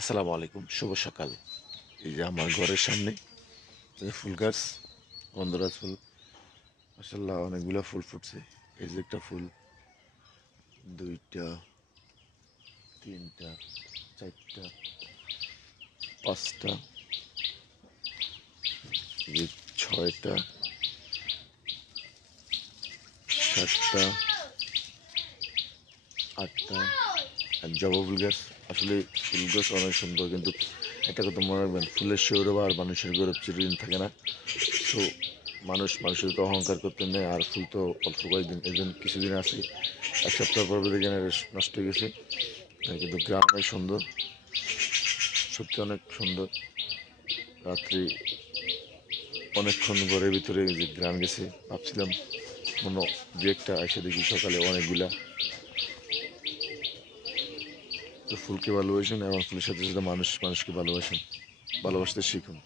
আসসালামু আলাইকুম, শুভ সকাল। এই যে আমার ঘরের সামনে এই যে ফুল গাছ, গন্ধরাজ ফুল, মাশাআল্লাহ অনেকগুলো ফুল ফুটছে। এই যে একটা ফুল, দুইটা, তিনটা, চারটা, পাঁচটা, এই যে ছয়টা, সাতটা, আটটা। আর জবা ফুল গাছ, আসলে ফুল গাছ অনেক সুন্দর, কিন্তু একটা কথা মনে রাখবেন, ফুলের সৌরভ আর মানুষের গৌরব চিরদিন থাকে না। তো মানুষের তো অহংকার করতে নেই, আর ফুল তো অল্প কয়েকদিন, এই জন্য কিছুদিন আছে, এক সপ্তাহ পর দেখে নষ্ট হয়ে গেছে। কিন্তু গ্রাম অনেক সুন্দর, সত্যি অনেক সুন্দর। রাত্রি অনেকক্ষণ ঘরের ভিতরে যে গ্রাম গেছে, ভাবছিলাম মনে দু একটা এসে দেখি সকালে অনেকগুলা। তো ফুলকে ভালোবাসেন এবং ফুলের সাথে সাথে মানুষকে ভালোবাসেন, ভালোবাসতে শিখুন।